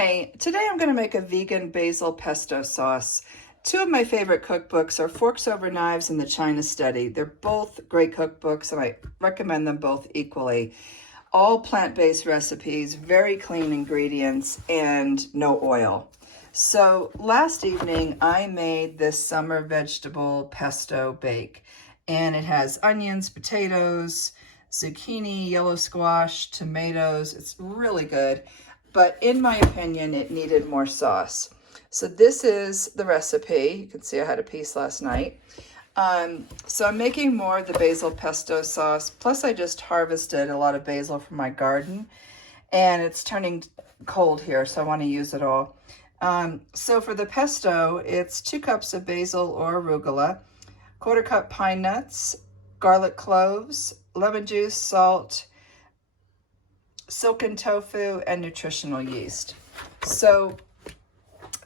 Hi, today I'm going to make a vegan basil pesto sauce. Two of my favorite cookbooks are Forks Over Knives and The China Study. They're both great cookbooks and I recommend them both equally. All plant-based recipes, very clean ingredients, and no oil. So last evening I made this summer vegetable pesto bake, and it has onions, potatoes, zucchini, yellow squash, tomatoes. It's really good. But in my opinion, it needed more sauce. So this is the recipe. You can see I had a piece last night. So I'm making more of the basil pesto sauce. Plus I just harvested a lot of basil from my garden and it's turning cold here, so I want to use it all. So for the pesto, it's 2 cups of basil or arugula, 1/4 cup pine nuts, garlic cloves, lemon juice, salt, silken tofu, and nutritional yeast. So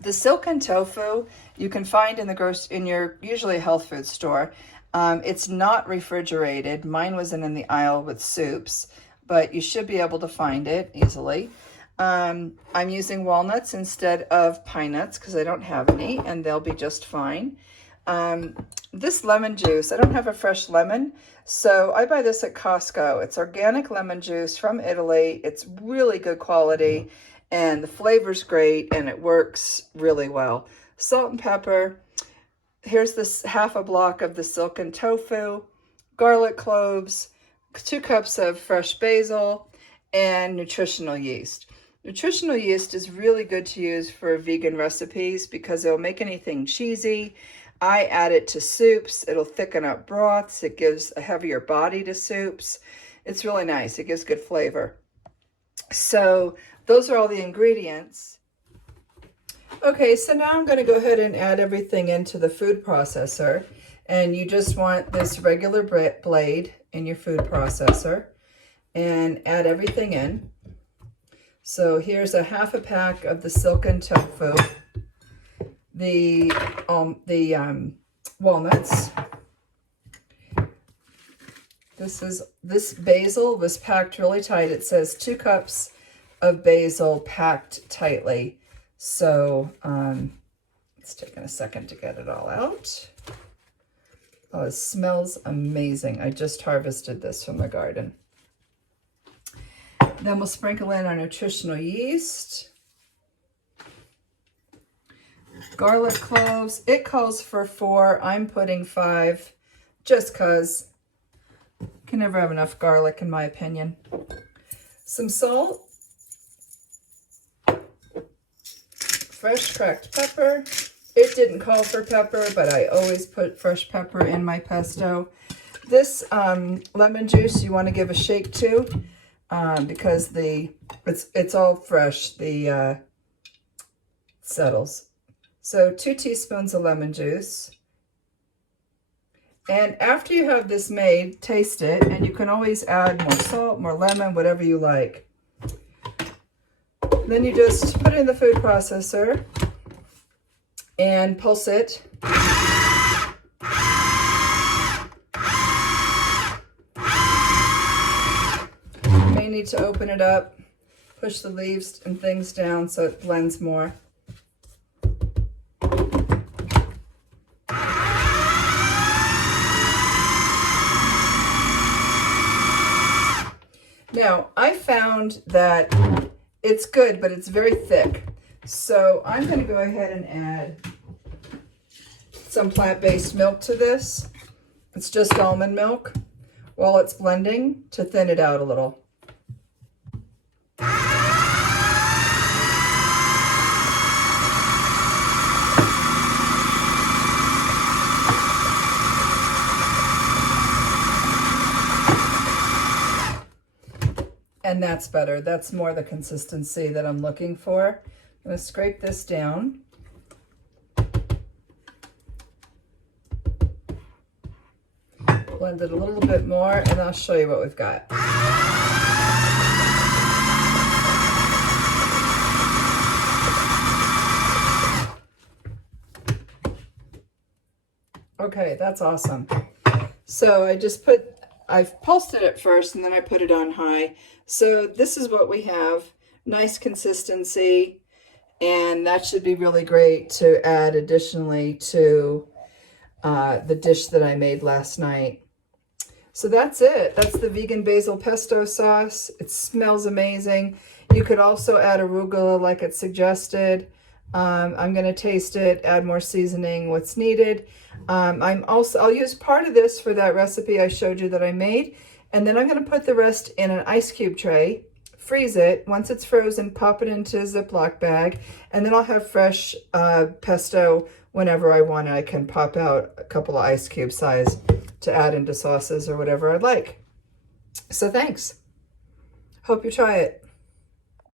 the silken tofu you can find in your usually health food store. It's not refrigerated. Mine wasn't in the aisle with soups, but you should be able to find it easily. I'm using walnuts instead of pine nuts because I don't have any, and they'll be just fine. This lemon juice, I don't have a fresh lemon, so I buy this at Costco. It's organic lemon juice from Italy. It's really good quality, and the flavor's great, and it works really well. Salt and pepper. Here's this half a block of the silken tofu, garlic cloves, 2 cups of fresh basil, and nutritional yeast. Nutritional yeast is really good to use for vegan recipes because it'll make anything cheesy. I add it to soups. It'll thicken up broths. It gives a heavier body to soups. It's really nice. It gives good flavor. So those are all the ingredients. Okay, so now I'm going to go ahead and add everything into the food processor. And you just want this regular blade in your food processor and add everything in. So here's a half a pack of the silken tofu, the walnuts. This basil was packed really tight. It says 2 cups of basil packed tightly. So it's taking a second to get it all out. Oh, it smells amazing. I just harvested this from the garden. Then we'll sprinkle in our nutritional yeast. Garlic cloves. It calls for 4. I'm putting 5 just because you can never have enough garlic in my opinion. Some salt. Fresh cracked pepper. It didn't call for pepper, but I always put fresh pepper in my pesto. This lemon juice you want to give a shake to because it's all fresh. The settles. So 2 teaspoons of lemon juice. And after you have this made, taste it, and you can always add more salt, more lemon, whatever you like. Then you just put it in the food processor and pulse it. You may need to open it up, push the leaves and things down so it blends more. Now, I found that it's good, but it's very thick. So I'm going to go ahead and add some plant-based milk to this. It's just almond milk while it's blending to thin it out a little. And that's better. That's more the consistency that I'm looking for. I'm going to scrape this down. Blend it a little bit more, and I'll show you what we've got. Okay, that's awesome. So I've pulsed it at first and then I put it on high. So this is what we have. Nice consistency. And that should be really great to add additionally to the dish that I made last night. So that's it. That's the vegan basil pesto sauce. It smells amazing. You could also add arugula like it suggested. I'm going to taste it, add more seasoning, what's needed. I'll use part of this for that recipe I showed you that I made. And then I'm going to put the rest in an ice cube tray, freeze it. Once it's frozen, pop it into a Ziploc bag. And then I'll have fresh pesto whenever I want. I can pop out a couple of ice cube size to add into sauces or whatever I'd like. So thanks. Hope you try it.